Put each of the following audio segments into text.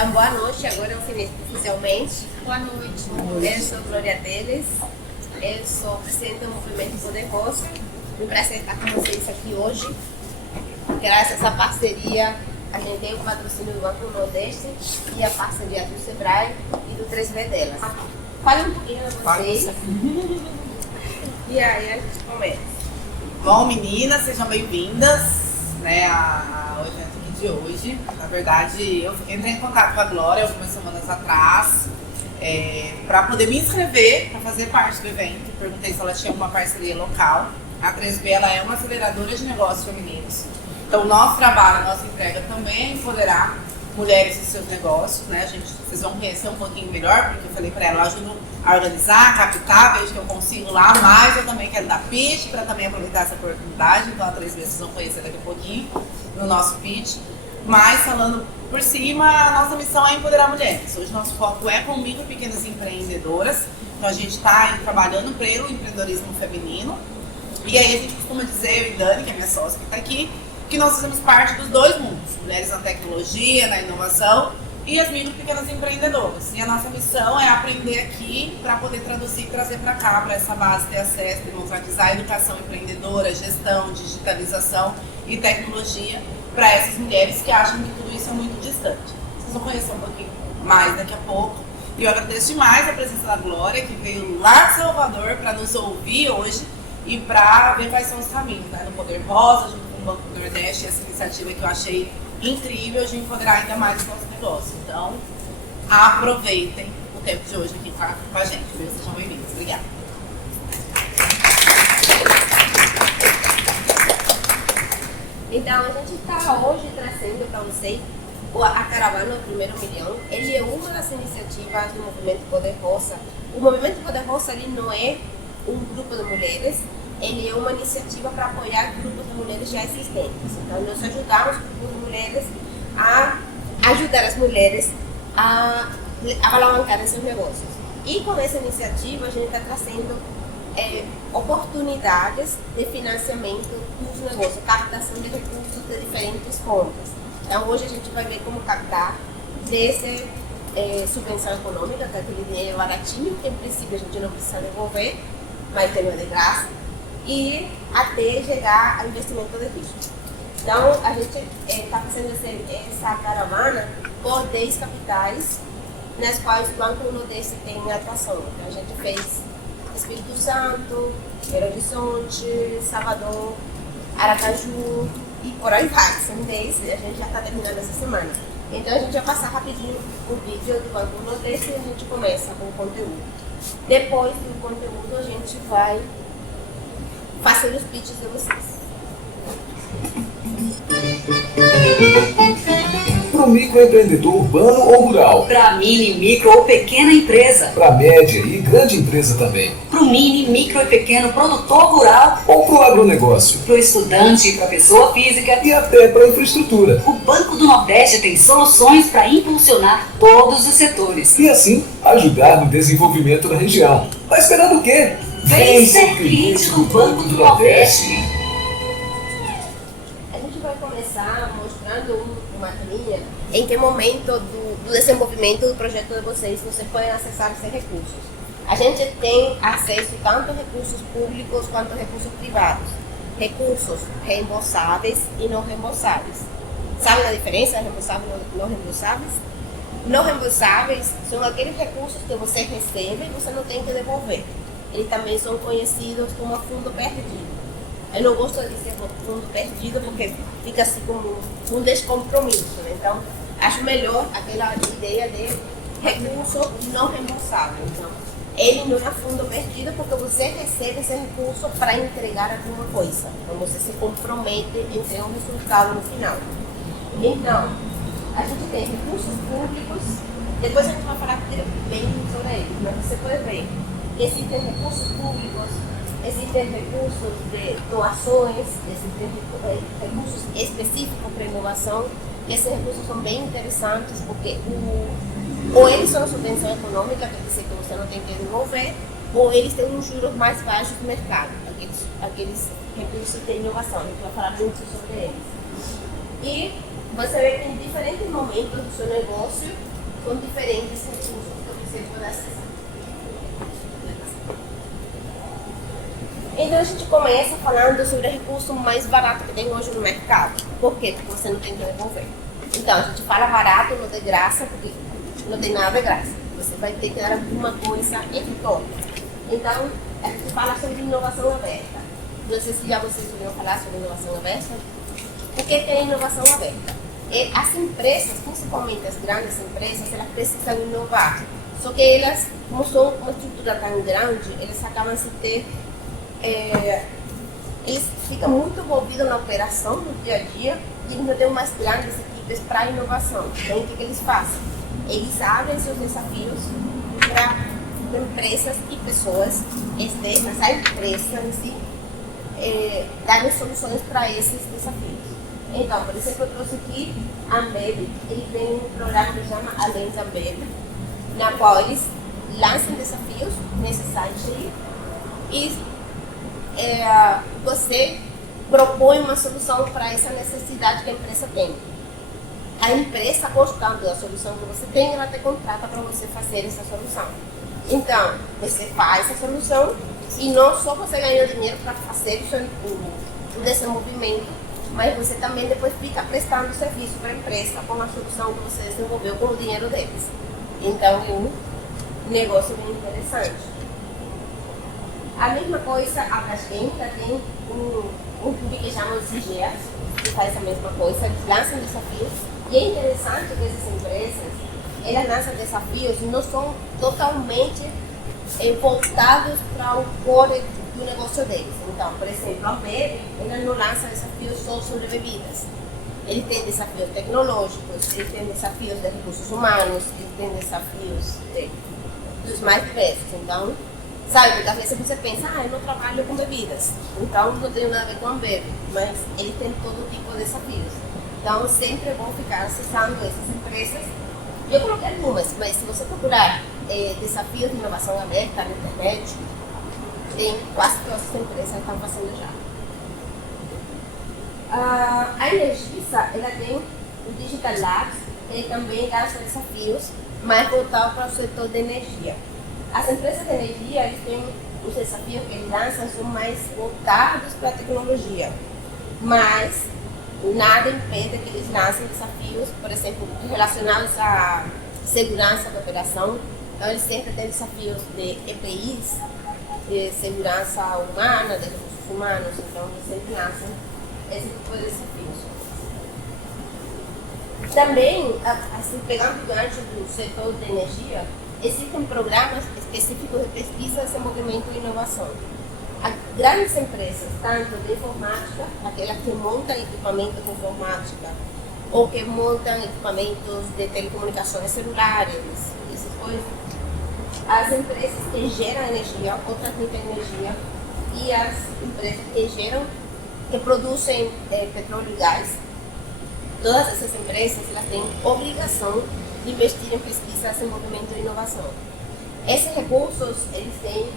Então, boa noite, agora oficialmente. Boa noite. Eu sou Glória Teles, eu sou presidente do Movimento Poderoso. Um prazer estar com vocês aqui hoje. Graças a essa parceria, a gente tem o patrocínio do Banco do Nordeste e a parceria do Sebrae e do 3V delas. Fale um pouquinho de vocês. E aí a gente começa. Bom, meninas, sejam bem-vindas, né, ao evento aqui de hoje. Na verdade, eu entrei em contato com a Glória algumas semanas atrás para poder me inscrever para fazer parte do evento. Perguntei se ela tinha alguma parceria local. A 3B ela é uma aceleradora de negócios femininos. Então, o nosso trabalho, a nossa entrega também é empoderar mulheres em seus negócios, né? Vocês vão conhecer um pouquinho melhor, porque eu falei para ela, eu ajudo a organizar, a captar, vejo que eu consigo lá, mas eu também quero dar pitch para também aproveitar essa oportunidade. Então, a 3B vocês vão conhecer daqui a pouquinho no nosso pitch. Mas, falando por cima, a nossa missão é empoderar mulheres. Hoje, nosso foco é com micro e pequenas empreendedoras. Então, a gente está trabalhando pelo empreendedorismo feminino. E aí, a gente costuma dizer, eu e Dani, que é minha sócia que está aqui, que nós fazemos parte dos dois mundos, mulheres na tecnologia, na inovação e as micro e pequenas empreendedoras. E a nossa missão é aprender aqui para poder traduzir e trazer para cá, para essa base ter acesso, democratizar a educação empreendedora, gestão, digitalização e tecnologia para essas mulheres que acham que tudo isso é muito distante. Vocês vão conhecer um pouquinho mais daqui a pouco. E eu agradeço demais a presença da Glória, que veio lá de Salvador para nos ouvir hoje e para ver quais são os caminhos, né? No Poder Rosa, junto com o Banco do Nordeste, essa iniciativa que eu achei incrível de empoderar ainda mais o nosso negócio. Então, aproveitem o tempo de hoje aqui com a gente. Sejam bem-vindos. Obrigada. Então, a gente está hoje trazendo para vocês a Caravana do Primeiro Milhão. Ele é uma das iniciativas do Movimento Poder Rosa. O Movimento Poder Rosa ele não é um grupo de mulheres, ele é uma iniciativa para apoiar grupos de mulheres já existentes. Então, nós ajudamos grupos de mulheres a ajudar as mulheres a alavancar seus negócios. E com essa iniciativa, a gente está trazendo oportunidades de financiamento dos negócios, captação de recursos de diferentes fontes. Então, hoje a gente vai ver como captar desde subvenção econômica, que é aquele dinheiro baratinho, que em princípio a gente não precisa devolver, mas tem de graça, e até chegar ao investimento de risco. Então, a gente está fazendo essa caravana por 10 capitais, nas quais o Banco do Nordeste tem atuação. Então, a gente fez Espírito Santo, Belo Horizonte, Salvador, Aracaju e por aí vai. São 10, a gente já está terminando essa semana. Então, a gente vai passar rapidinho o vídeo do Banco do Nordeste e a gente começa com o conteúdo. Depois do conteúdo, a gente vai fazer os pitches de vocês. Para o microempreendedor urbano ou rural. Para mini, micro ou pequena empresa. Para média e grande empresa também. Para o mini, micro e pequeno produtor rural. Ou para o agronegócio. Para o estudante e para a pessoa física. E até para a infraestrutura. O Banco do Nordeste tem soluções para impulsionar todos os setores. E assim, ajudar no desenvolvimento da região. Tá esperando o quê? Vem ser cliente do Banco do Nordeste. A gente vai começar mostrando uma linha em que momento do desenvolvimento do projeto de vocês podem acessar esses recursos. A gente tem acesso tanto a recursos públicos quanto a recursos privados. Recursos reembolsáveis e não reembolsáveis. Sabe a diferença entre reembolsáveis e não reembolsáveis? Não reembolsáveis são aqueles recursos que você recebe e você não tem que devolver. Eles também são conhecidos como fundo perdido. Eu não gosto de dizer fundo perdido porque fica assim como um descompromisso, né? Então, acho melhor aquela ideia de recurso não reembolsável. Então, ele não é fundo perdido porque você recebe esse recurso para entregar alguma coisa. Então, você se compromete em ter um resultado no final. Então, a gente tem recursos públicos, depois a gente vai falar bem sobre eles, mas você pode ver que existem recursos públicos, existem recursos de doações, existem recursos específicos para inovação. Esses recursos são bem interessantes porque ou eles são subvenção econômica, quer dizer que você não tem que devolver, ou eles têm uns juros mais baixos do mercado, aqueles recursos de inovação. A gente vai falar muito sobre eles. E você vê que em diferentes momentos do seu negócio, com diferentes recursos que você pode acessar. Então a gente começa falando sobre o recurso mais barato que tem hoje no mercado. Por quê? Porque você não tem que devolver. Então a gente fala barato, não de graça, porque não tem nada de graça. Você vai ter que dar alguma coisa em troca. Então a gente fala sobre inovação aberta. Não sei se já vocês ouviram falar sobre inovação aberta. O que é inovação aberta? As empresas, principalmente as grandes empresas, elas precisam inovar. Só que elas, como são uma estrutura tão grande, eles acabam de ter eles ficam muito envolvidos na operação, no dia a dia, e eles não têm umas grandes equipes para inovação. Então, o que eles fazem? Eles abrem seus desafios para empresas e pessoas externas, a empresa em si, darem soluções para esses desafios. Então, por exemplo, eu trouxe aqui a Ambev, ele tem um programa que chama Além da Ambev, na qual eles lançam desafios nesse site aí, e você propõe uma solução para essa necessidade que a empresa tem. A empresa, gostando da solução que você tem, ela te contrata para você fazer essa solução. Então, você faz a solução e não só você ganha dinheiro para fazer o desenvolvimento, mas você também depois fica prestando serviço para a empresa com a solução que você desenvolveu com o dinheiro deles. Então, é um negócio bem interessante. A mesma coisa, a Braskem tem um clube que chama os IGEAs, que faz a mesma coisa, eles lançam desafios. E é interessante que essas empresas, elas lançam desafios e não são totalmente voltados para o core do negócio deles. Então, por exemplo, a Ambev, ela não lança desafios só sobre bebidas. Ele tem desafios tecnológicos, ele tem desafios de recursos humanos, ele tem desafios dos mais diversos. Então, sabe, porque às vezes você pensa, eu não trabalho com bebidas, então não tenho nada a ver com a Ambev, mas ele tem todo tipo de desafios. Então sempre é bom ficar acessando essas empresas. Eu coloquei algumas, mas se você procurar desafios de inovação aberta na internet, tem quase todas as empresas que estão fazendo já. A Energisa, ela tem o Digital Labs, que também lança desafios, mas voltado para o setor de energia. As empresas de energia, eles têm os desafios que eles lançam, são mais voltados para a tecnologia, mas nada impede que eles lancem desafios, por exemplo, relacionados à segurança da operação. Então, eles sempre têm desafios de EPIs, de segurança humana, de recursos humanos, então eles sempre lançam esse tipo de desafios. Também, assim, pegando o gancho do setor de energia, existem programas específicos de pesquisa, desenvolvimento e inovação. As grandes empresas, tanto de informática, aquelas que montam equipamentos de informática, ou que montam equipamentos de telecomunicações celulares, essas coisas, as empresas que geram energia ou transmitem energia, e as empresas que produzem petróleo e gás, todas essas empresas elas têm obrigação de investir em pesquisa, desenvolvimento e inovação. Esses recursos, eles têm,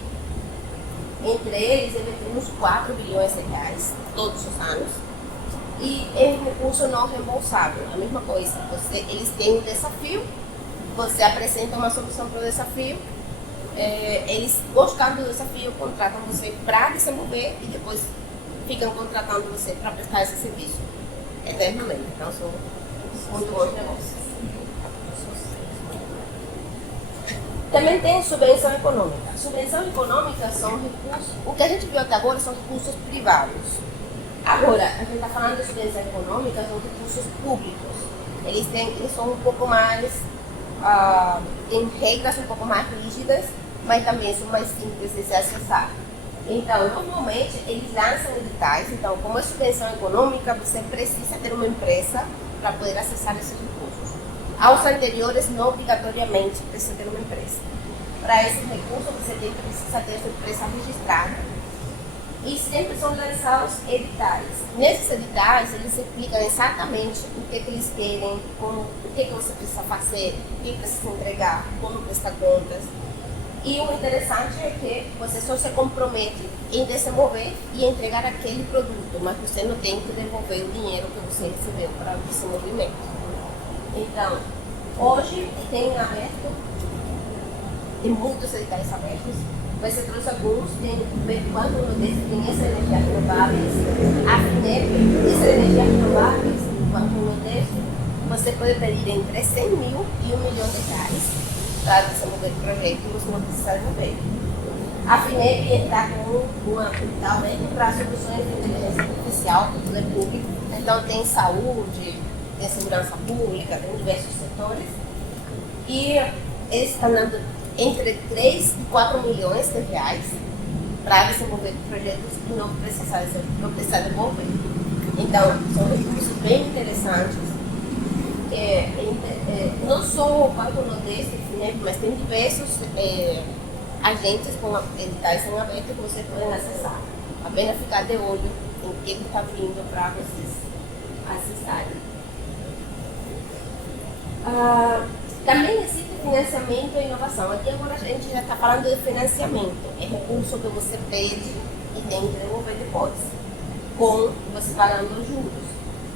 entre eles, uns 4 bilhões de reais todos os anos, e é um recurso não reembolsável. A mesma coisa, eles têm um desafio, você apresenta uma solução para o desafio, eles, gostando do desafio, contratam você para desenvolver e depois ficam contratando você para prestar esse serviço eternamente. Então, são muito bons negócios. Também tem subvenção econômica. Subvenção econômica são recursos, o que a gente viu até agora são recursos privados. Agora, a gente está falando de subvenção econômica, são recursos públicos. Eles são um pouco mais, têm regras um pouco mais rígidas, mas também são mais simples de se acessar. Então, normalmente, eles lançam editais. Então, como é subvenção econômica, você precisa ter uma empresa para poder acessar esses recursos. Aos anteriores, não obrigatoriamente precisa ter uma empresa. Para esses recursos, você precisa ter sua empresa registrada. E sempre são lançados editais. Nesses editais, eles explicam exatamente o que eles querem, o que você precisa fazer, o que precisa entregar, como prestar contas. E o interessante é que você só se compromete em desenvolver e entregar aquele produto, mas você não tem que devolver o dinheiro que você recebeu para o desenvolvimento. Então, hoje tem muitos editais abertos. Você trouxe alguns, tem quando um desses tem essa energia renováveis, a FINEP, essa energia renováveis, quando um desse, você pode pedir entre 100 mil e R$1 milhão para desenvolver projetos no desenvolver. A FINEP está com uma capital para soluções de inteligência artificial para o poder público. Então tem saúde, tem segurança pública, tem diversos setores. E eles estão dando entre 3 e 4 milhões de reais para desenvolver projetos e não precisar devolver. Então, são recursos bem interessantes. Não só o Banco Nordeste, né, mas tem diversos agentes com editais em aberto que vocês podem acessar. Apenas ficar de olho em o que está vindo para vocês acessarem. Também existe financiamento e inovação. Aqui agora a gente já está falando de financiamento. É recurso que você pede e tem que devolver depois, com você pagando os juros.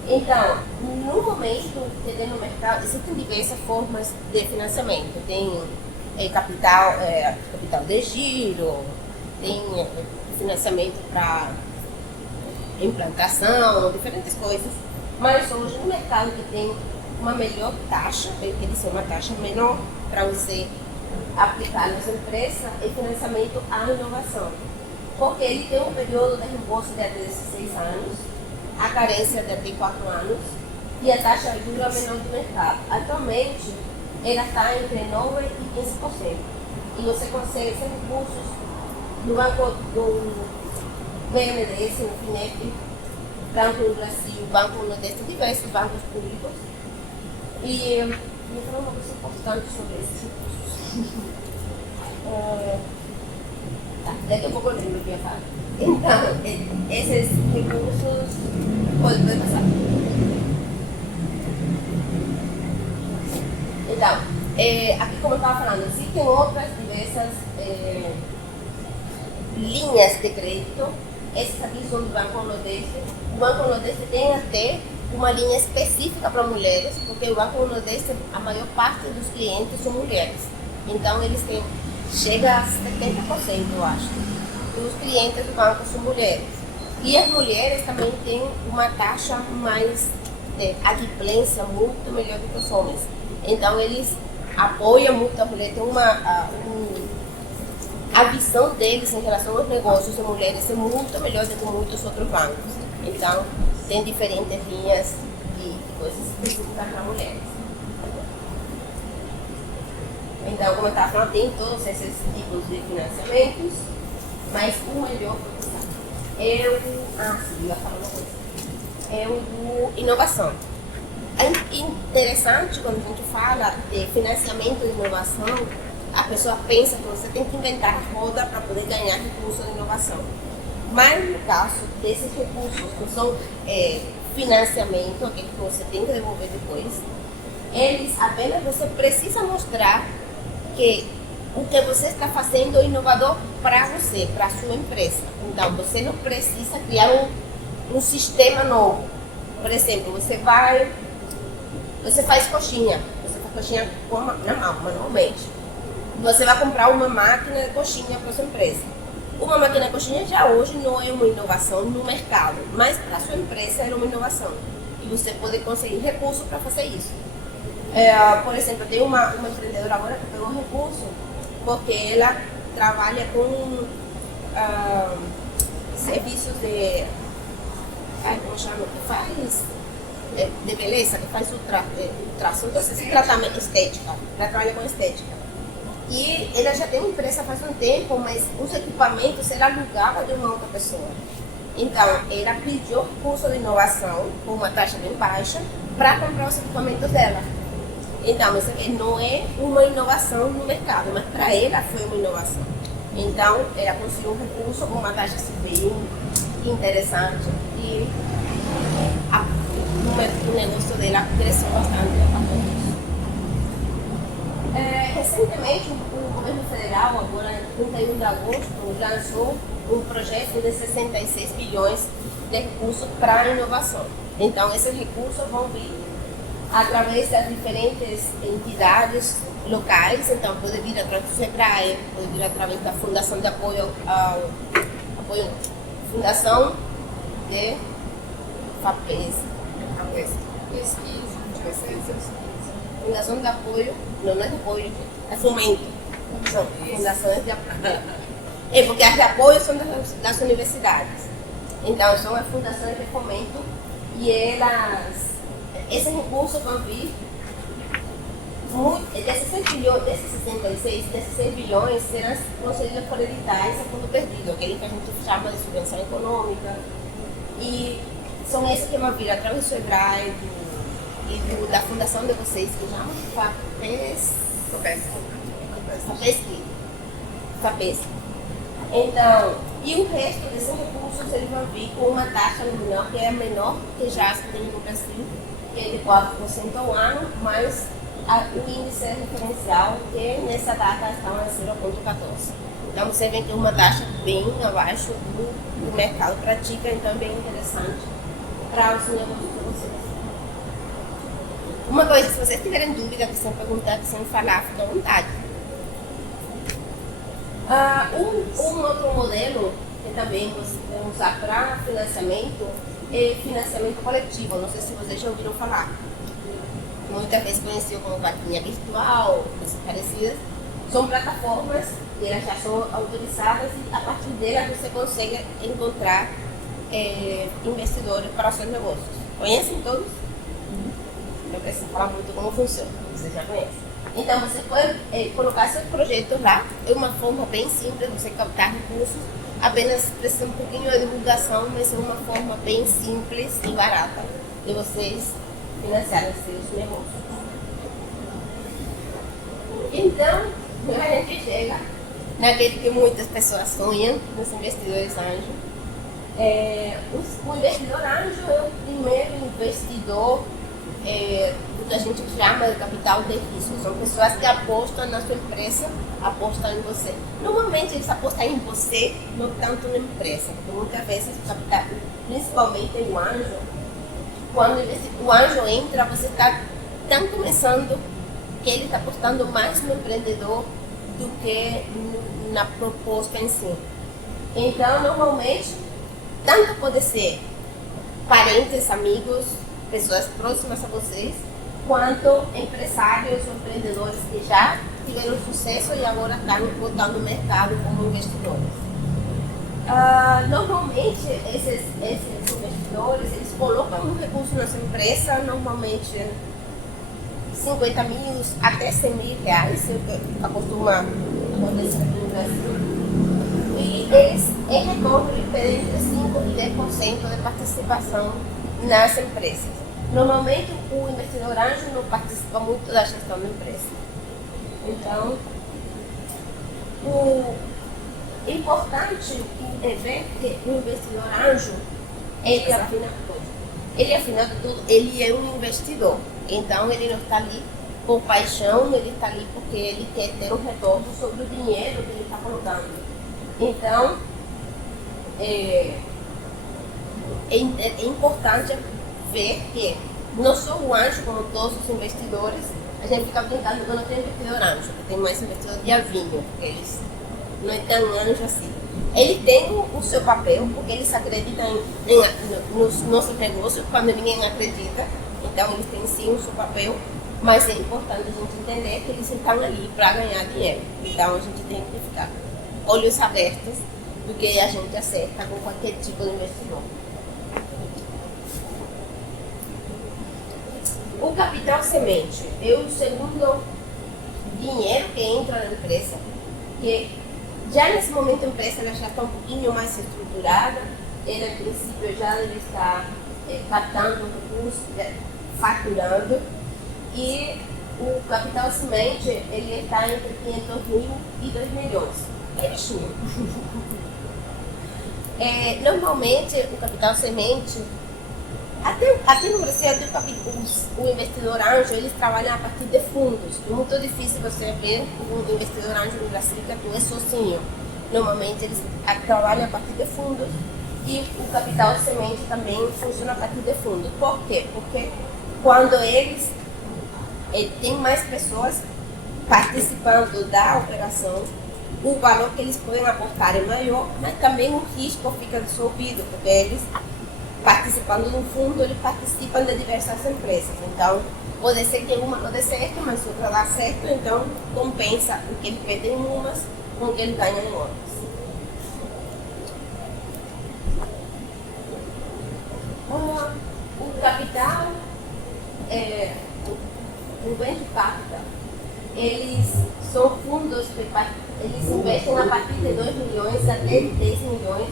Então, no momento que tem no mercado, existem diversas formas de financiamento. Tem capital de giro, tem financiamento para implantação, diferentes coisas. Mas hoje no mercado que tem uma melhor taxa, tem que ser uma taxa menor para você aplicar nas empresas e financiamento à inovação. Porque ele tem um período de reembolso de até 16 anos, a carência de até 4 anos e a taxa de juros menor do mercado. Atualmente, ela está entre 9% e 15%. E você consegue esses recursos no Banco do BNDES, no FINEP, Banco do Brasil, Banco Nordeste, diversos bancos públicos. E me falou uma coisa importante sobre esses recursos. Daqui a pouco eu lembro o que eu ia falar. Então, esses recursos. Pode passar. Então, aqui como eu estava falando, existem outras diversas linhas de crédito. Essas aqui são do Banco Nordeste. O Banco Nordeste tem até uma linha específica para mulheres, porque o Banco Nordeste, a maior parte dos clientes são mulheres. Então, eles têm, chega a 70%, eu acho, dos clientes do banco são mulheres. E as mulheres também têm uma taxa mais de adimplência muito melhor do que os homens. Então, eles apoiam muito a mulher, tem a visão deles em relação aos negócios de mulheres é muito melhor do que muitos outros bancos. Então, tem diferentes linhas de coisas específicas para mulheres. Então, como eu estava falando, tem todos esses tipos de financiamentos, mas o melhor é o ia falar uma coisa. É o do inovação. É interessante quando a gente fala de financiamento e inovação, a pessoa pensa que você tem que inventar a roda para poder ganhar recursos de inovação. Mas no caso desses recursos que são financiamento, aquele que você tem que devolver depois, eles apenas você precisa mostrar que o que você está fazendo é inovador para você, para a sua empresa. Então você não precisa criar um sistema novo. Por exemplo, você faz coxinha na mão, manualmente. Você vai comprar uma máquina de coxinha para a sua empresa. Uma máquina de coxinha já hoje não é uma inovação no mercado, mas para a sua empresa é uma inovação. E você pode conseguir recursos para fazer isso. Por exemplo, eu tenho uma empreendedora agora que pegou recurso porque ela trabalha com serviços de... como chama? Que faz... de beleza, que faz ultrassom, esse tratamento estética. Ela trabalha com estética. E ela já tem uma empresa faz um tempo, mas os equipamentos ela alugava de uma outra pessoa. Então, ela pediu curso de inovação com uma taxa bem baixa para comprar os equipamentos dela. Então, isso aqui não é uma inovação no mercado, mas para ela foi uma inovação. Então, ela conseguiu um recurso com uma taxa bem interessante e o negócio dela cresceu bastante. Recentemente, o governo federal, agora em 31 de agosto, lançou um projeto de 66 bilhões de recursos para a inovação. Então, esses recursos vão vir através das diferentes entidades locais, então pode vir através do SEBRAE, pode vir através da Fundação de Apoio Fundação de Fundação de Apoio, não é de apoio, é fomento. São fundações de apoio. É porque as de apoio são das universidades. Então são as fundações de fomento e esses recursos vão vir desses 6 bilhões, desses 66, desses 6 bilhões serão concedidos por editais a fundo perdido, aquele que a gente chama de subvenção econômica. E são esses que vão vir através do SEBRAE da fundação de vocês, que chamam FAPESC. Então, e o resto desses recursos eles vão vir com uma taxa nominal que é menor que já se tem no Brasil, que é de 4% ao ano, mas o índice referencial que nessa data está a 0,14. Então você vê que é uma taxa bem abaixo do mercado pratica, então é bem interessante para os negócios de vocês. Uma coisa, se vocês tiverem dúvida, quiserem perguntar, quiserem falar, fica à vontade. Um outro modelo que também você pode usar para financiamento é financiamento coletivo. Não sei se vocês já ouviram falar. Muitas vezes conhecido como vaquinha virtual, coisas parecidas. São plataformas que elas já são autorizadas e a partir delas você consegue encontrar investidores para os seus negócios. Conhecem todos? Não precisa falar muito como funciona, vocês já conhecem. Então você pode colocar seus projetos lá, é uma forma bem simples de você captar recursos, apenas precisa um pouquinho de divulgação, mas é uma forma bem simples e barata de vocês financiarem seus negócios. Então, a gente chega naquele que muitas pessoas sonham, nos investidores anjos. O investidor anjo é o primeiro investidor do que a gente chama de capital de risco. São pessoas que apostam na sua empresa, apostam em você. Normalmente eles apostam em você, não tanto na empresa, porque muitas vezes o capital, principalmente o anjo, quando o anjo entra, você está tão começando que ele está apostando mais no empreendedor do que na proposta em si. Então, normalmente, tanto pode ser parentes, amigos, pessoas próximas a vocês, quanto empresários ou empreendedores que já tiveram sucesso e agora estão voltando no mercado como investidores. Normalmente, esses investidores, eles colocam um recurso nessa empresa, normalmente 50 mil até 100 mil reais, costuma acontecer aqui no Brasil. E eles, em retorno, pedem entre 5% e 10% de participação nas empresas. Normalmente, o investidor anjo não participa muito da gestão da empresa. Então, o importante é ver que o investidor anjo, ele afinal de tudo, ele é um investidor. Então, ele não está ali por paixão, ele está ali porque ele quer ter um retorno sobre o dinheiro que ele está colocando. Então, é importante ver que não só o anjo, como todos os investidores, a gente fica brincando que não tem investidor anjo, que tem mais investidor diavinho, eles não é tão anjo assim. Ele tem o seu papel, porque eles acreditam nos nossos negócios quando ninguém acredita, então eles têm sim o seu papel, mas é importante a gente entender que eles estão ali para ganhar dinheiro. Então a gente tem que ficar olhos abertos do que a gente acerta com qualquer tipo de investidor. O capital semente é o segundo dinheiro que entra na empresa, que já nesse momento a empresa já está um pouquinho mais estruturada, ela a princípio já deve estar captando recursos, faturando, e o capital semente ele está entre 500 mil e 2 milhões. É baixinho. Normalmente o capital semente Aqui no Brasil, o investidor anjo, eles trabalham a partir de fundos. É muito difícil você ver um investidor anjo no Brasil que atua sozinho. Normalmente, eles trabalham a partir de fundos e o capital de semente também funciona a partir de fundos. Por quê? Porque quando eles têm mais pessoas participando da operação, o valor que eles podem aportar é maior, mas também o risco fica dissolvido, porque eles, participando do fundo, eles participam de diversas empresas. Então, pode ser que uma não dê certo, mas outra dá certo, então compensa o que ele perde em umas com o que ele ganha em outras. O capital, o venture capital, eles são fundos que eles investem a partir de 2 milhões até 10 milhões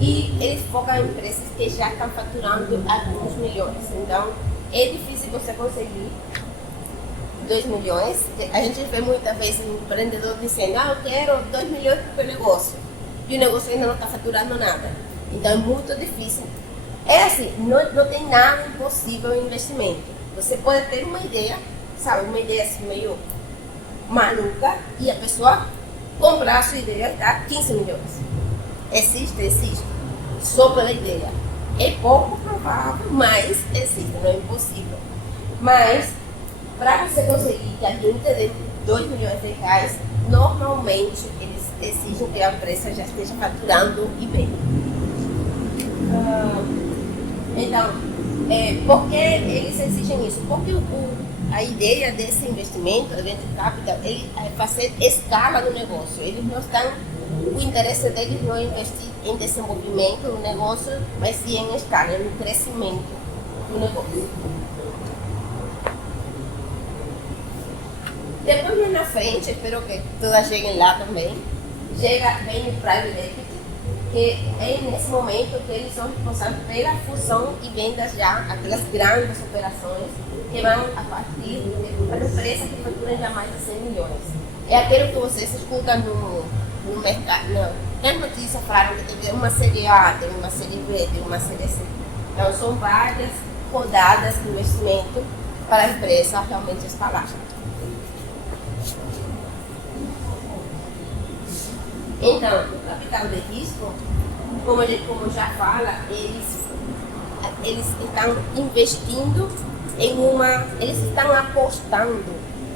e eles focam em empresas que já estão faturando alguns milhões. Então, é difícil você conseguir 2 milhões. A gente vê muitas vezes um empreendedor dizendo: eu quero 2 milhões para o negócio. E o negócio ainda não está faturando nada. Então, é muito difícil. É assim, não tem nada impossível em investimento. Você pode ter uma ideia, sabe, uma ideia assim meio maluca, e a pessoa comprar a sua ideia e dar 15 milhões. Existe. Só pela ideia. É pouco provável, mas existe, não é impossível. Mas, para você conseguir que alguém te dê 2 milhões de reais, normalmente eles exigem que a empresa já esteja faturando e bem. Então, por que eles exigem isso? Porque a ideia desse investimento, do venture capital, é fazer escala no negócio. Eles não estão, o interesse deles não é investir em desenvolvimento do negócio, mas sim em escala, no crescimento do negócio. Depois, mais na frente, espero que todas cheguem lá também, vem o private equity, que é nesse momento que eles são responsáveis pela fusão e vendas já, aquelas grandes operações que vão a partir de empresas que faturam já mais de 100 milhões. É aquilo que vocês escutam no mercado. Nas notícias falaram que teve uma série A, teve uma série B, teve uma série C. Então são várias rodadas de investimento para a empresa realmente escalar. Então, o capital de risco, como já fala, eles estão investindo eles estão apostando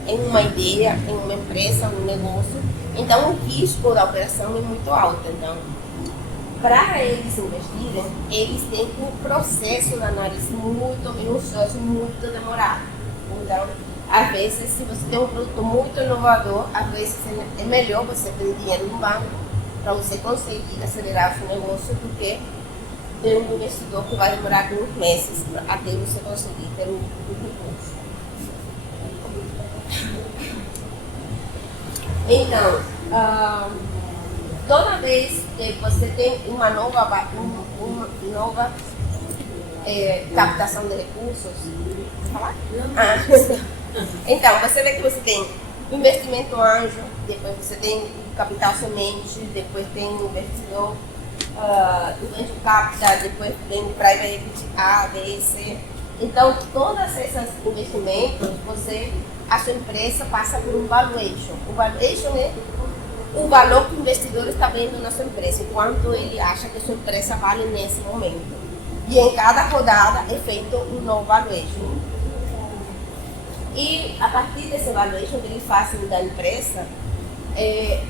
em uma ideia, em uma empresa, um negócio. Então, o risco da operação é muito alto. Então, para eles investirem, eles têm um processo de análise muito demorado. Então, às vezes, se você tem um produto muito inovador, às vezes é melhor você ter dinheiro no banco para você conseguir acelerar o seu negócio do que ter um investidor que vai demorar alguns meses até você conseguir ter um recurso. Então, toda vez que você tem uma nova captação de recursos, então, você vê que você tem investimento anjo, depois você tem capital semente, depois tem investidor do venture capital, depois tem private equity A, B e C. Então, todos esses investimentos, a sua empresa passa por um valuation. O valuation é o valor que o investidor está vendo na sua empresa, quanto ele acha que a sua empresa vale nesse momento. E em cada rodada é feito um novo valuation. E a partir desse valuation que eles fazem da empresa,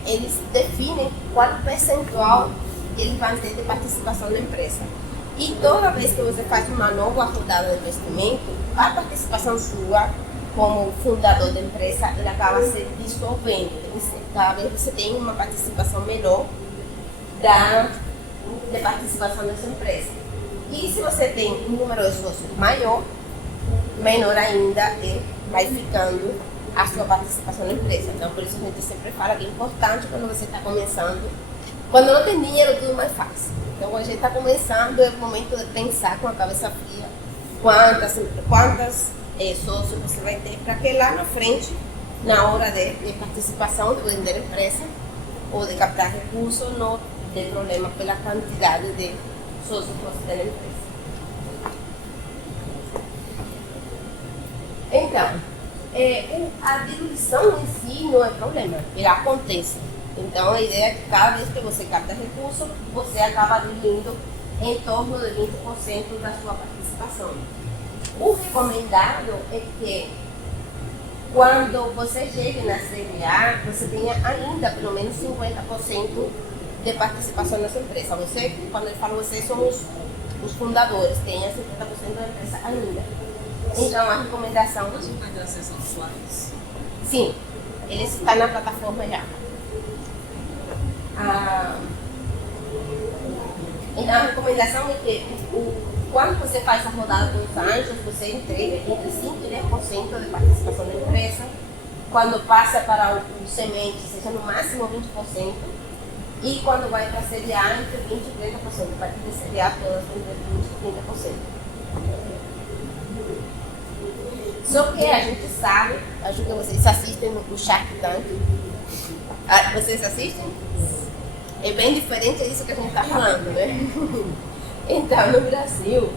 eles definem qual percentual que eles vão ter de participação da empresa. E toda vez que você faz uma nova rodada de investimento, a participação sua como fundador da empresa, ela acaba se dissolvendo. Cada vez você tem uma participação melhor de participação dessa empresa. E se você tem um número de sócios maior, menor ainda vai ficando a sua participação na empresa. Então, por isso a gente sempre fala que é importante quando você está começando. Quando não tem dinheiro, tudo mais fácil. Então, quando a gente está começando, é o momento de pensar com a cabeça fria quantas sócios você vai ter, para que lá na frente, na hora de participação, de vender a empresa ou de captar recursos, não ter problema pela quantidade de sócios que você tem na empresa. Então, a diluição em si não é problema, ela acontece. Então, a ideia é que cada vez que você capta recurso, você acaba diluindo em torno de 20% da sua participação. O recomendado é que, quando você chegue na Série A, você tenha ainda pelo menos 50% de participação na sua empresa. Você, quando eu falo você, são os fundadores, tenha 50% da empresa ainda. Então, a recomendação... Mas não tem acesso aos slides? Sim, ele está na plataforma já. Então, a recomendação é que quando você faz a rodada com os anjos, você entrega entre 5% e 10% de participação da empresa. Quando passa para o semente, seja no máximo 20%. E quando vai para a Série A, entre 20% e 30%. A partir da Série A, todas entre 20% e 30%. Só que a gente sabe, acho que vocês assistem no Shark Tank. Vocês assistem? É bem diferente disso que a gente está falando, né? Então, no Brasil,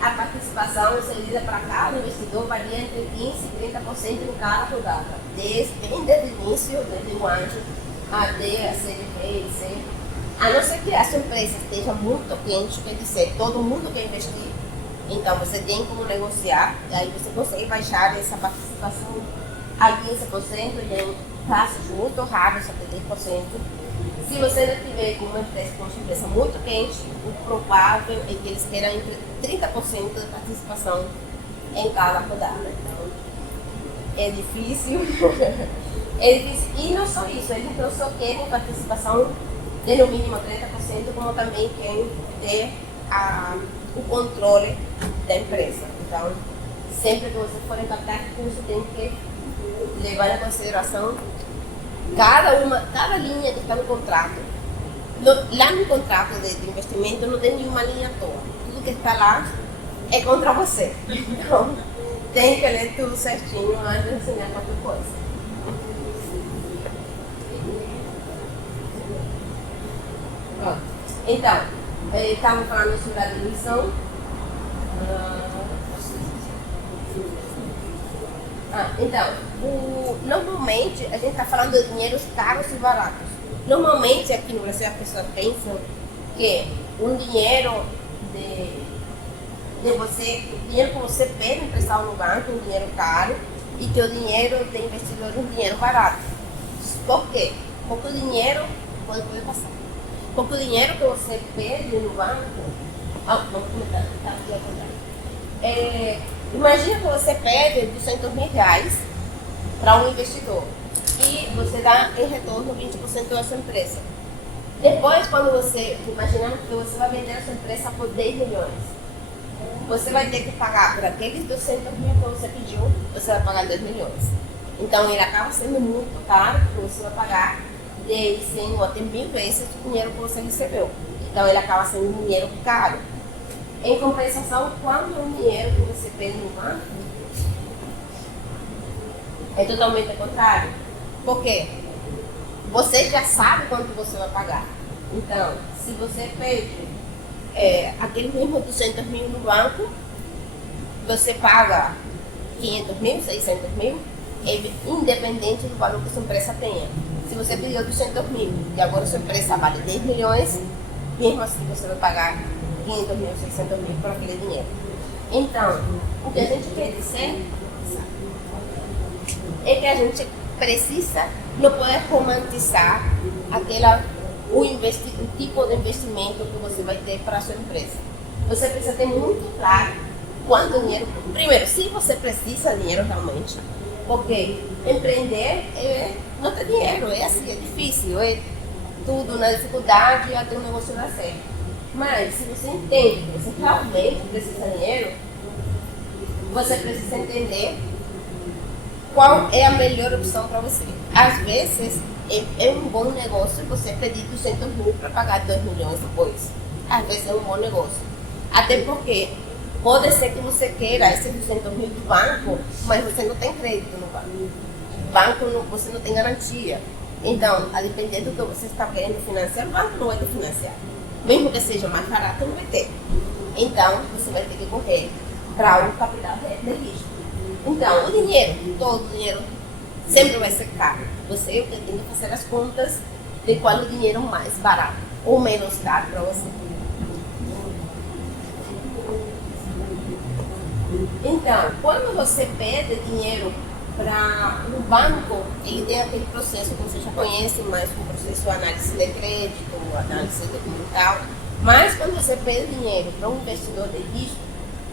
a participação cedida para cada investidor varia entre 15% e 30% em cada rodada. Desde o início, desde o anjo até a Série B e C. A não ser que a sua empresa esteja muito quente, quer dizer, todo mundo quer investir. Então, você tem como negociar, e aí você consegue baixar essa participação a 15% e em casos muito raros até 10%. Se você não tiver com uma empresa muito quente, o provável é que eles queiram entre 30% de participação em cada rodada. Então, é difícil. É difícil. E não só isso, eles não só querem participação de no mínimo 30%, como também querem ter o controle da empresa. Então, sempre que você for captar recurso, tem que levar em consideração cada linha que está no contrato. Lá no contrato de investimento não tem nenhuma linha à toa. Tudo que está lá é contra você. Então, tem que ler tudo certinho antes de assinar qualquer coisa. Então, estamos falando sobre a diluição. Então, normalmente a gente está falando de dinheiros caros e baratos. Normalmente aqui no Brasil as pessoas pensam que um dinheiro o dinheiro que você pede emprestado no banco, um dinheiro caro, e teu dinheiro de investidor, um dinheiro barato. Por quê? Porque o dinheiro pode passar. Porque o dinheiro que você pede no banco, vamos comentar, tá aqui ao contrário. Imagina que você pede R$200.000 para um investidor e você dá em retorno 20% da sua empresa. Depois, imaginamos que você vai vender a sua empresa por 10 milhões. Você vai ter que pagar por aqueles 200 mil que você pediu, você vai pagar 2 milhões. Então, ele acaba sendo muito caro, porque você vai pagar 10, 100 ou até 1000 vezes o dinheiro que você recebeu. Então, ele acaba sendo um dinheiro caro. Em compensação, quando o dinheiro que você pede no banco é totalmente ao contrário. Por quê? Você já sabe quanto você vai pagar. Então, se você pede aquele mesmo 200 mil no banco, você paga 500 mil, 600 mil, independente do valor que sua empresa tenha. Se você pediu 200 mil e agora sua empresa vale 10 milhões, mesmo assim você vai pagar 500 mil, 600 mil por aquele dinheiro. Então, o que a gente quer dizer é que a gente precisa, não pode romantizar o tipo de investimento que você vai ter para a sua empresa. Você precisa ter muito claro quanto dinheiro. Primeiro, se você precisa de dinheiro realmente, porque empreender não tem dinheiro, é assim, é difícil, é tudo na dificuldade até o negócio dar certo. Mas se você entende que você realmente precisa de dinheiro, você precisa entender qual é a melhor opção para você. Às vezes é um bom negócio você pedir 200 mil para pagar 2 milhões depois. Às vezes é um bom negócio. Até porque pode ser que você queira esses 200 mil do banco, mas você não tem crédito no banco. Você não tem garantia. Então, a depender do que você está querendo financiar, o banco não vai te financiar. Mesmo que seja mais barato, não vai ter. Então, você vai ter que correr para um capital de risco. Então, o dinheiro, todo o dinheiro, sempre vai ser caro. Você tem que fazer as contas de qual é o dinheiro mais barato ou menos caro para você. Então, quando você pede dinheiro para o banco, ele tem aquele processo que você já conhece, mais o processo de análise de crédito, análise documental. Mas quando você pede dinheiro para um investidor de risco,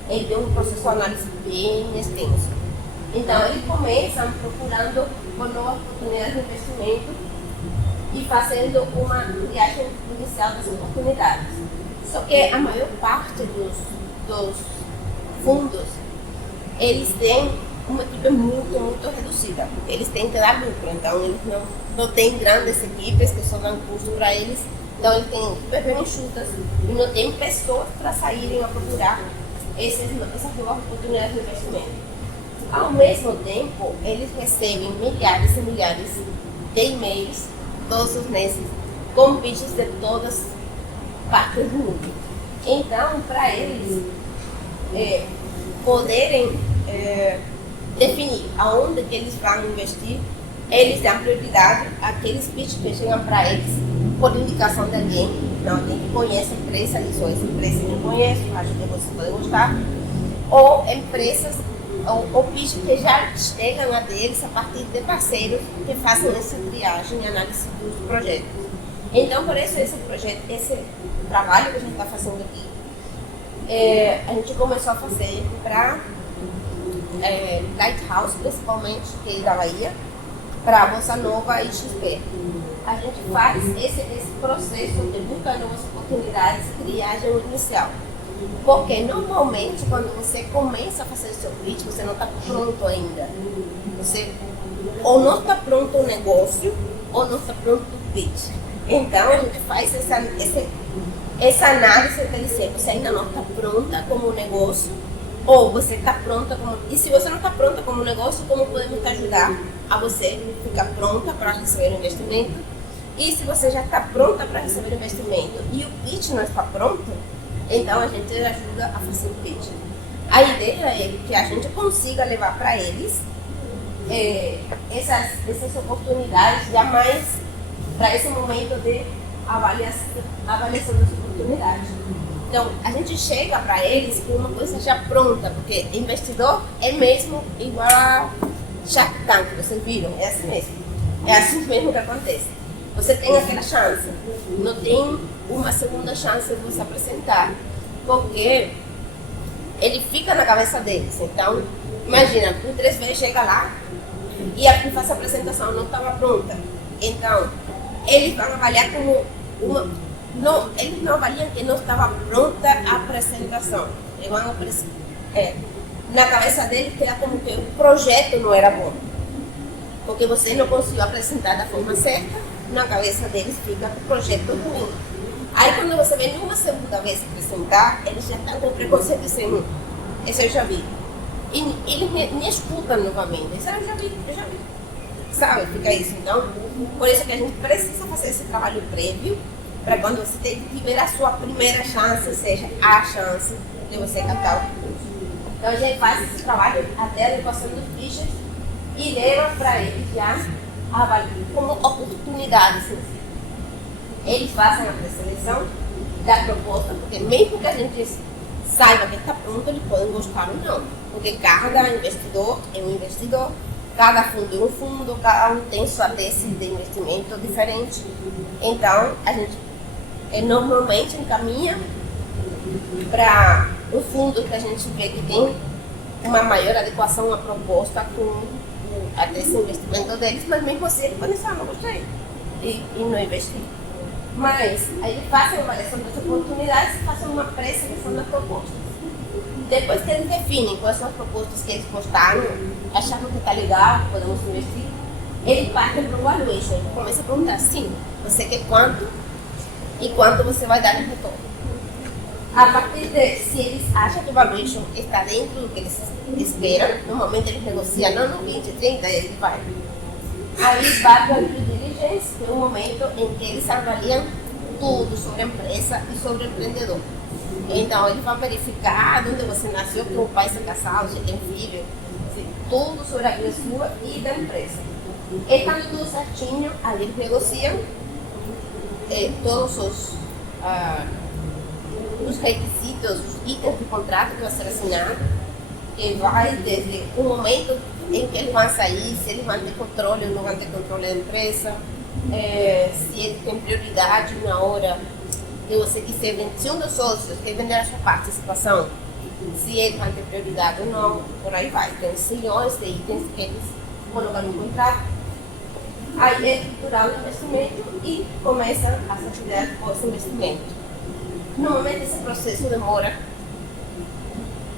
ele tem um processo de análise bem extenso. Então, eles começam procurando por novas oportunidades de investimento e fazendo uma triagem inicial das oportunidades. Só que a maior parte dos fundos, eles têm uma equipe muito reduzida. Eles têm que dar lucro, então eles não têm grandes equipes que só dão custo para eles. Então eles têm equipes bem enxutas e não tem pessoas para saírem a procurar essas novas oportunidades de investimento. Ao mesmo tempo, eles recebem milhares e milhares de e-mails todos os meses com pitches de todas partes do mundo. Então, para eles poderem definir aonde que eles vão investir, eles dão prioridade àqueles pitches que chegam para eles por indicação de alguém, não alguém que conhece a empresa, diz, essa empresa eu não conheço, acho que você pode gostar, ou empresas ou pitches que já chegam a deles a partir de parceiros que fazem essa triagem e análise dos projetos. Então, por isso, esse trabalho que a gente está fazendo aqui, a gente começou a fazer para Lighthouse, principalmente, que é da Bahia, para Bossa Nova e XP. A gente faz esse processo de busca de novas oportunidades, triagem inicial. Porque normalmente quando você começa a fazer seu pitch, você não está pronto ainda. Você ou não está pronto o negócio, ou não está pronto o pitch. Então a gente faz essa análise para dizer, você ainda não está pronta como negócio, ou você está pronta como... E se você não está pronta como negócio, como podemos te ajudar a você ficar pronta para receber o investimento? E se você já está pronta para receber o investimento e o pitch não está pronto, então a gente ajuda a fazer o pitch. A ideia é que a gente consiga levar para eles essas oportunidades já mais para esse momento de avaliação das oportunidades. Então, a gente chega para eles com uma coisa já pronta, porque investidor é mesmo igual a Shark Tank, vocês viram? É assim mesmo. É assim mesmo que acontece. Você tem aquela chance, não tem uma segunda chance de você apresentar, porque ele fica na cabeça deles. Então, imagina, por 3 vezes chega lá e aqui faz a apresentação, não estava pronta. Então, eles vão avaliar como eles não avaliam que não estava pronta a apresentação. Eles vão na cabeça deles queda como que o projeto não era bom, porque você não conseguiu apresentar da forma certa. Na cabeça deles fica o projeto ruim. Aí quando você vem uma segunda vez apresentar, eles já estão com preconceito dizendo, esse eu já vi. E eles me escutam novamente, esse eu já vi. Sabe, fica isso. Então, por isso que a gente precisa fazer esse trabalho prévio, para quando você tiver a sua primeira chance, seja a chance de você captar o recurso. Então a gente faz esse trabalho até a adequação dos fichas e leva para eles já como oportunidades. Eles fazem a pré-seleção da proposta, porque mesmo que a gente saiba que está pronto, eles podem gostar ou não. Porque cada investidor é um investidor, cada fundo é um fundo, cada um tem sua tese de investimento diferente. Então, a gente normalmente encaminha para o fundo que a gente vê que tem uma maior adequação à proposta com até esse investimento deles, mas mesmo assim ele pode dizer, não gostei, e não investir. Mas aí eles fazem uma avaliação das oportunidades e fazem uma pré-seleção das propostas. Depois que eles definem quais são as propostas que eles gostaram, acharam que está legal, que podemos investir, eles partem para o valuation. Ele começa a perguntar, sim, você quer quanto e quanto você vai dar em retorno. A partir de, se eles acham que o valuation está dentro do que eles esperam, normalmente eles negociam, não, 20, 30, ele vai. Aí vai para a due diligence, que é o momento em que eles avaliam tudo sobre a empresa e sobre o empreendedor. Então eles vão verificar onde você nasceu, com o pai se casal, se tem filho, tudo sobre a vida sua e da empresa. E estando tudo certinho, aí eles negociam todos os requisitos, os itens do contrato que vai ser assinado, que vai desde o momento em que eles vão sair, se eles vão ter controle ou não vão ter controle da empresa, se ele tem prioridade na hora que você quiser vender, se um dos sócios quer vender a sua participação, se ele vai ter prioridade ou não, por aí vai. Tem milhões de itens que eles colocam no contrato. Aí é estruturar o investimento e começa as atividades pós-investimento. Normalmente esse processo demora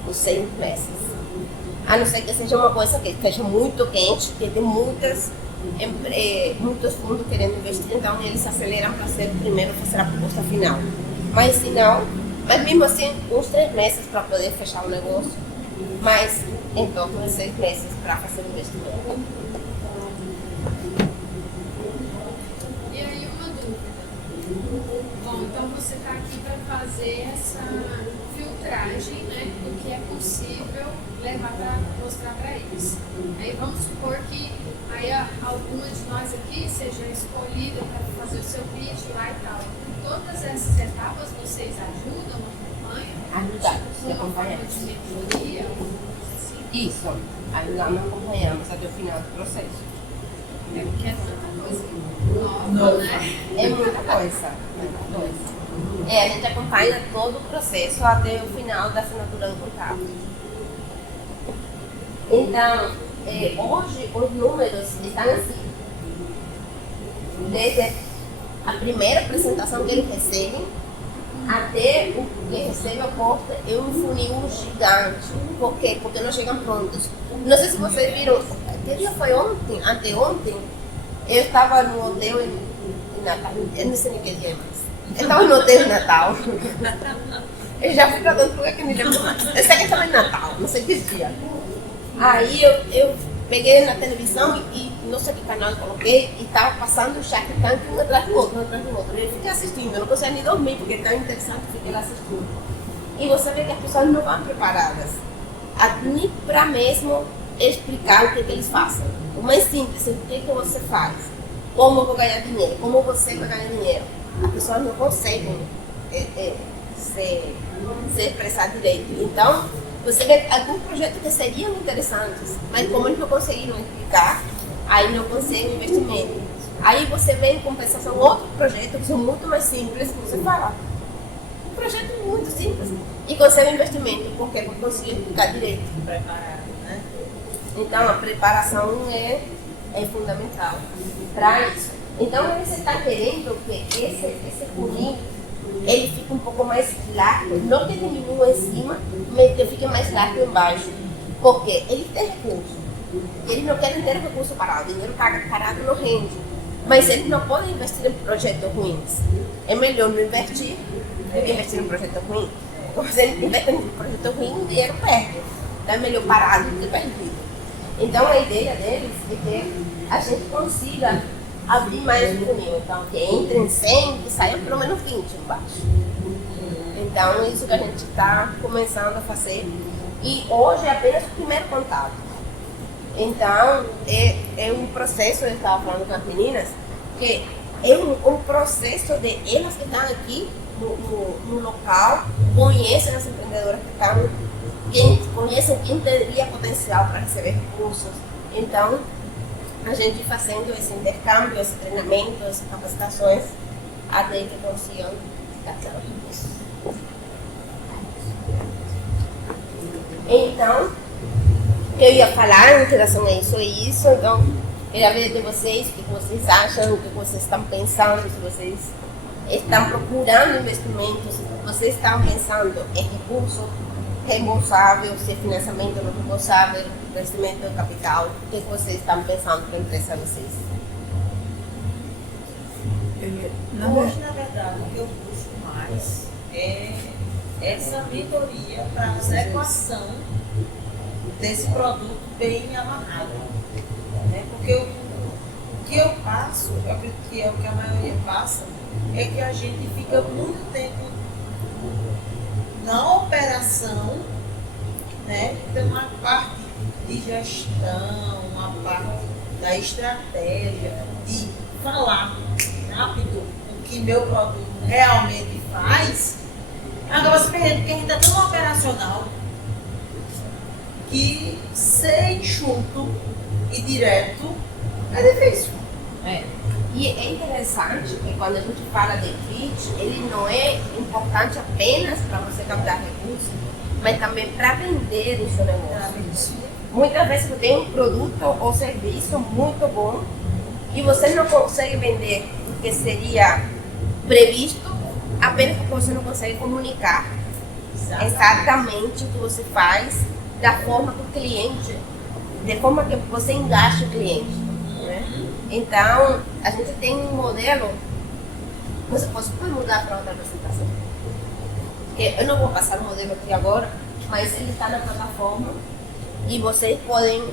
uns 6 meses. A não ser que seja uma coisa que esteja muito quente, que tem muitos fundos querendo investir, então eles aceleram para ser o primeiro a fazer a proposta final. Mas se não, mas mesmo assim, uns 3 meses para poder fechar o negócio, mas em torno de 6 meses para fazer o investimento. E aí uma dúvida. Bom, então você está aqui para fazer essa filtragem, né, do que é possível levar para mostrar para eles. Aí vamos supor que aí alguma de nós aqui seja escolhida para fazer o seu pitch lá e tal. Todas essas etapas vocês ajudam, acompanham? Ajudamos, Uma forma acompanhamos. de mentoria? Assim? Isso, ajudamos, acompanhamos até o final do processo. É porque é tanta coisa nova, né? É muita coisa, muita coisa. A gente acompanha todo o processo até o final da assinatura do contrato. Então, hoje os números estão assim. Desde a primeira apresentação que eles recebem até o que recebe a porta é um funil gigante. Por quê? Porque não chegam prontos. Não sei se vocês viram, que dia foi ontem, anteontem, eu estava no hotel em Natal, eu não sei nem que dia é mais. Eu estava no hotel em Natal. Eu já fui para outro lugar que me lembro mais. Eu sei que estava em Natal, não sei que dia. Aí eu peguei na televisão e não sei que canal eu coloquei e estava passando o Shark Tank um atrás do outro, um atrás do outro. Eu fiquei assistindo, eu não conseguia nem dormir porque é tão interessante, fiquei lá assistindo. E você vê que as pessoas não vão preparadas nem para mesmo explicar o que eles fazem. O mais simples é o que você faz, como eu vou ganhar dinheiro, como você vai ganhar dinheiro. As pessoas não conseguem se expressar direito. Então, você vê alguns projetos que seriam interessantes, mas como eles não conseguiram explicar, aí não conseguem investimento. Aí você vê em compensação outros projetos que são muito mais simples, que você fala. Um projeto muito simples e consegue investimento. Por quê? Porque conseguiu explicar direito. Preparado, né? Então a preparação é fundamental para isso. Então você está querendo que esse funil ele fique um pouco mais largo, não que diminua em cima, mas que fique mais largo embaixo. Porque eles têm recurso. Eles não querem ter recurso parado, o dinheiro parado não rende. Mas eles não podem investir em projetos ruins. É melhor não investir do que investir em projeto ruim. Porque se eles investem em projeto ruim, o dinheiro perde. Então é melhor parado do que perdido. Então a ideia deles é que a gente consiga abrir mais o funil. Então que entre em 100 e saia pelo menos 20 embaixo. Então é isso que a gente está começando a fazer. E hoje é apenas o primeiro contato. Então é um processo, eu estava falando com as meninas, que é um processo de elas que estão aqui no local, conhecem as empreendedoras que estão, conhecem quem teria potencial para receber recursos. Então, a gente fazendo esse intercâmbio, esse treinamento, essas capacitações, até que consigam captar os recursos. Então, eu ia falar em relação a isso e isso, então, eu queria ver de vocês o que vocês acham, o que vocês estão pensando, se vocês estão procurando investimentos, se vocês estão pensando em recurso reembolsável, se é financiamento não reembolsável, investimento em capital, o que vocês estão pensando para a empresa de vocês? Hoje, na verdade, o que eu busco mais é essa mentoria para a adequação desse produto bem amarrado. Né? Porque o que eu passo, eu acredito que é o que a maioria passa, é que a gente fica muito tempo na operação, né? Então, uma parte de gestão, a parte da estratégia, de falar rápido o que meu produto realmente faz, acaba se perdendo, porque a gente está tão operacional que ser enxuto e direto é difícil. E é interessante que quando a gente fala de pitch, ele não é importante apenas para você captar recursos, mas também para vender o seu negócio. Muitas vezes você tem um produto ou serviço muito bom e você não consegue vender porque seria previsto, apenas porque você não consegue comunicar exatamente o que você faz da forma que o cliente, de forma que você engaja o cliente, né? Então, a gente tem um modelo. Você pode mudar para outra apresentação? Eu não vou passar o modelo aqui agora, mas ele está na plataforma e vocês podem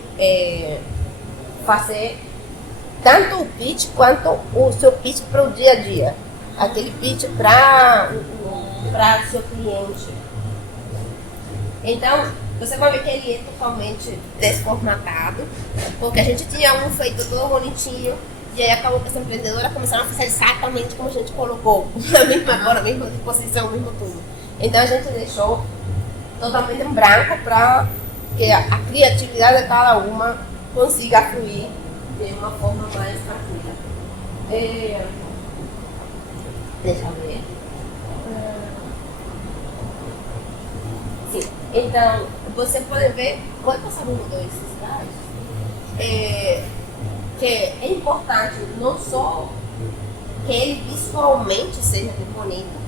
fazer tanto o pitch quanto o seu pitch para o dia a dia. Aquele pitch para o seu cliente. Então, você vai ver que ele é totalmente desformatado, porque a gente tinha um feito todo bonitinho, e aí acabou que essa empreendedora começaram a fazer exatamente como a gente colocou, na mesma cor, a mesma disposição, o mesmo tudo. Então a gente deixou totalmente em branco para que a criatividade de cada uma consiga fluir de uma forma mais tranquila. Deixa eu ver. Sim, então você pode ver, pode passar um ou dois slides, que é importante não só que ele visualmente seja bonito,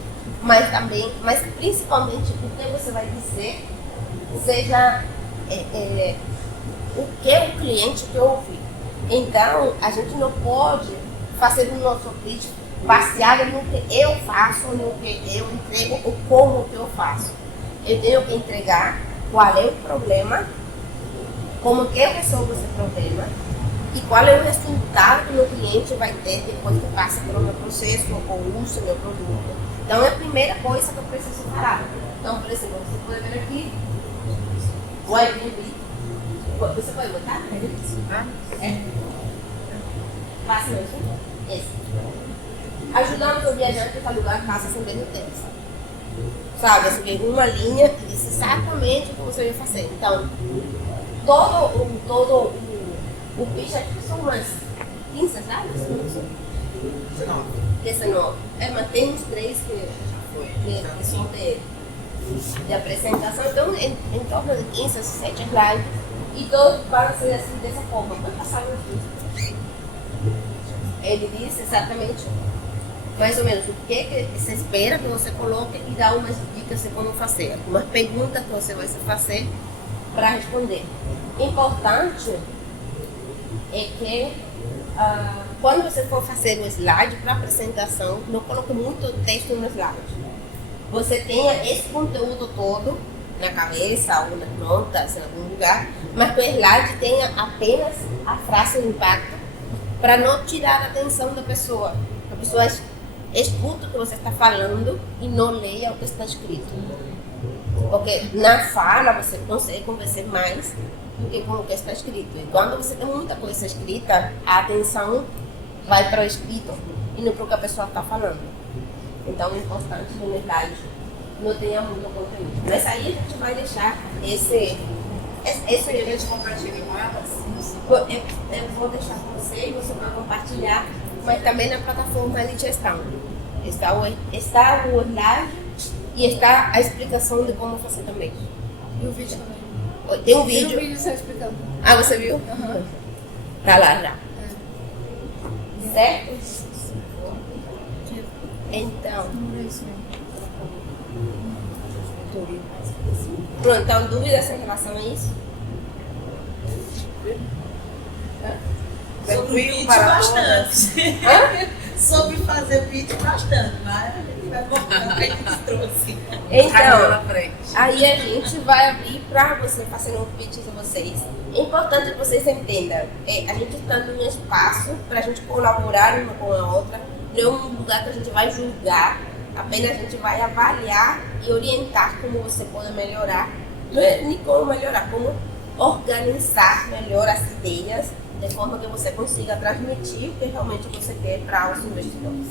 mas também, mas principalmente o que você vai dizer seja o que o cliente quer ouvir. Então a gente não pode fazer o nosso pitch baseado no que eu faço, no que eu entrego ou como que eu faço. Eu tenho que entregar qual é o problema, como que eu resolvo esse problema e qual é o resultado que o meu cliente vai ter depois que passa pelo meu processo ou usa o meu produto. Então é a primeira coisa que eu preciso parar. Então, por exemplo, você pode ver aqui o Airbnb. Você pode botar? Passa mesmo. Esse. Ajudamos o viajante a alugar casa sem benefício. Sabe, você vê uma linha e diz exatamente o que você vai fazer. Então, todo o pitch aqui são umas 15 slides? 19. Mas tem uns 3 que são de apresentação. Então, em torno de 15, 17 slides. E todos vão ser assim, dessa forma. Vai passar no vídeo. Ele diz exatamente mais ou menos o que se espera que você coloque e dá umas dicas de como fazer, umas perguntas que você vai fazer para responder. Importante é que quando você for fazer um slide para apresentação, não coloque muito texto no slide. Você tenha esse conteúdo todo na cabeça ou nas notas, em algum lugar, mas que o slide tenha apenas a frase de impacto para não tirar a atenção da pessoa. A pessoa escuta o que você está falando e não leia o que está escrito. Porque na fala você consegue convencer mais do que com o que está escrito. E quando você tem muita coisa escrita, a atenção vai para o escrito e não para o que a pessoa está falando. Então é importante que no slide não tenha muito conteúdo. Mas aí a gente vai deixar esse gente compartilha com elas? eu vou deixar com você e você vai compartilhar, mas também na plataforma de gestão. Está o slide e está a explicação de como fazer também. E o vídeo também. Tem um vídeo. Tem um vídeo só explicando. Ah, você viu? Uhum. Tá lá já. Certo? Então. Pronto, então dúvidas em relação a isso? Sobre pitch bastante. Sobre fazer pitch bastante, mas a gente vai voltar o que a gente trouxe. Então, aí a gente vai abrir para você fazer um pitch de vocês. É importante que vocês entendam. A gente está num espaço para a gente colaborar uma com a outra. Não é um lugar que a gente vai julgar. Apenas a gente vai avaliar e orientar como você pode melhorar. Não é nem como melhorar, como organizar melhor as ideias de forma que você consiga transmitir o que realmente você quer para os investidores.